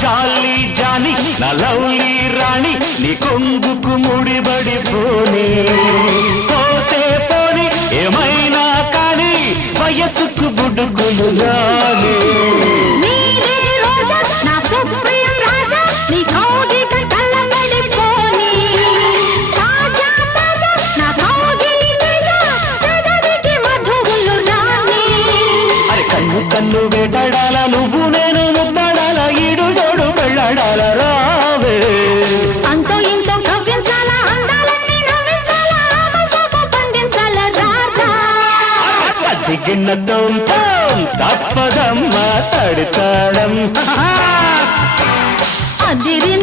జాలి జాని నా లవ్లీ రాణి నీ కొంగుకు ముడిబడి పోనీ పోతే పోని ఏమైనా కానీ వయసుకు బుడుగులు రాని కన్ను వేటాడాల నువ్వు నేను ముద్దాడాల ఈడు జోడు పెళ్ళాడాల రావే అంతో ఇంతో కవ్వించాలా అందాలన్నీ నవ్వించాలా ఆమసోపు పండించాలా రాజా దిగిన్నతో తప్పదమ్మా తడితాడం అదిరి